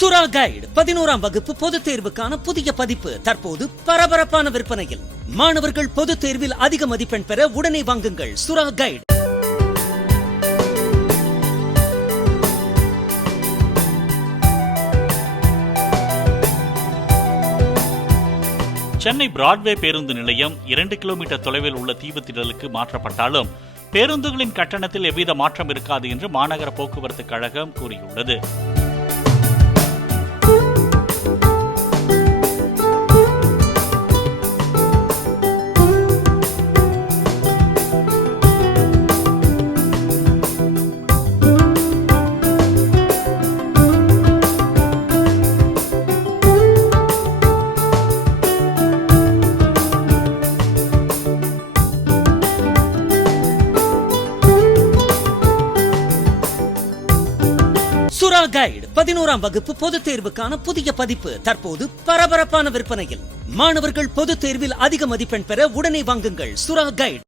சுறா கைடு 11ஆம் வகுப்பு பொதுத் தேர்வுக்கான புதிய பதிப்பு தற்போது பரபரப்பான விற்பனையில். மாணவர்கள் பொதுத் தேர்வில் அதிக மதிப்பெண் பெற உடனே வாங்குங்கள் சுறா கைடு. சென்னை பிராட்வே பேருந்து நிலையம் 2 கிலோமீட்டர் தொலைவில் உள்ள தீவுத்திடலுக்கு மாற்றப்பட்டாலும் பேருந்துகளின் கட்டணத்தில் எவ்வித மாற்றம் இருக்காது என்று மாநகர போக்குவரத்து கழகம் கூறியுள்ளது. சுறா கைடு 11ஆம் வகுப்பு பொதுத் தேர்வுக்கான புதிய பதிப்பு தற்போது பரபரப்பான விற்பனையில். மாணவர்கள் பொதுத் தேர்வில் அதிக மதிப்பெண் பெற உடனே வாங்குங்கள் சுறா கைடு.